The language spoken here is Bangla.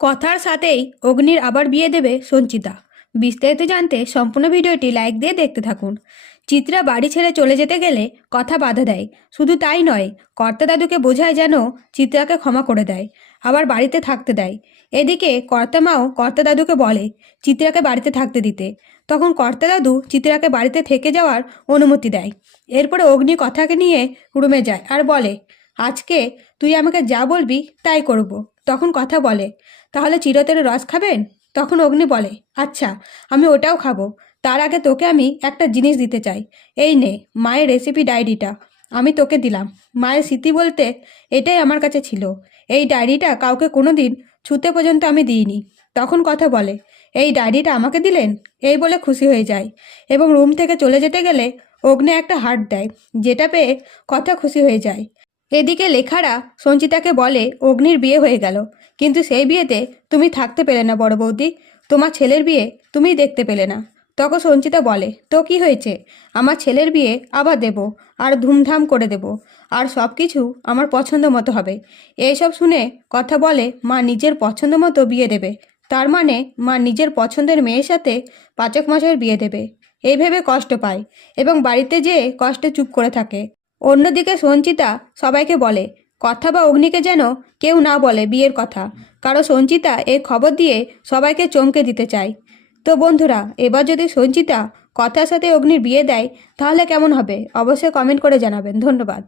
কথার সাথেই অগ্নির আবার বিয়ে দেবে সঞ্চিতা। বিস্তারিত জানতে সম্পূর্ণ ভিডিওটি লাইক দিয়ে দেখতে থাকুন। চিত্রা বাড়ি ছেড়ে চলে যেতে গেলে কথা বাধা দেয়। শুধু তাই নয়, কর্তা দাদুকে বোঝায় যেন চিত্রাকে ক্ষমা করে দেয়, আবার বাড়িতে থাকতে দেয়। এদিকে কর্তা মাও কর্তা দাদুকে বলে চিত্রাকে বাড়িতে থাকতে দিতে। তখন কর্তা দাদু চিত্রাকে বাড়িতে থেকে যাওয়ার অনুমতি দেয়। এরপরে অগ্নি কথাকে নিয়ে রুমে যায় আর বলে, আজকে তুই আমাকে যা বলবি তাই করব। তখন কথা বলে, তাহলে চিরতরে রস খাবেন? তখন অগ্নি বলে, আচ্ছা, আমি ওটাও খাবো। তার আগে তোকে আমি একটা জিনিস দিতে চাই। এই নে মায়ের রেসিপি ডায়েরিটা, আমি তোকে দিলাম। মায়ের স্মৃতি বলতে এটাই আমার কাছে ছিল। এই ডায়েরিটা কাউকে কোনো দিন ছুতে পর্যন্ত আমি দিইনি। তখন কথা বলে, এই ডায়েরিটা আমাকে দিলেন? এই বলে খুশি হয়ে যায় এবং রুম থেকে চলে যেতে গেলে অগ্নি একটা হার্ট দেয়, যেটা পেয়ে কথা খুশি হয়ে যায়। এদিকে লেখারা সঞ্চিতাকে বলে অগ্নির বিয়ে হয়ে গেল, কিন্তু সেই বিয়েতে তুমি থাকতে পেলে না বড় বৌদি। তোমার ছেলের বিয়ে তুমিই দেখতে পেলে না। তখন সঞ্চিতা বলে, তো কি হয়েছে? আমার ছেলের বিয়ে আবার দেব, আর ধুমধাম করে দেব, আর সব কিছু আমার পছন্দ মতো হবে। এইসব শুনে কথা বলে মা নিজের পছন্দ মতো বিয়ে দেবে। তার মানে মা নিজের পছন্দের মেয়ের সাথে পাচক মশাইয়ের বিয়ে দেবে। এই ভেবে কষ্ট পায় এবং বাড়িতে যেয়ে কষ্টে চুপ করে থাকে। অন্যদিকে সঞ্চিতা সবাইকে বলে কথা বা অগ্নিকে যেন কেউ না বলে বিয়ের কথা, কারণ সঞ্চিতা এই খবর দিয়ে সবাইকে চমকে দিতে চায়। তো বন্ধুরা, এবার যদি সঞ্চিতা কথার সাথে অগ্নির বিয়ে দেয় তাহলে কেমন হবে? অবশ্যই কমেন্ট করে জানাবেন। ধন্যবাদ।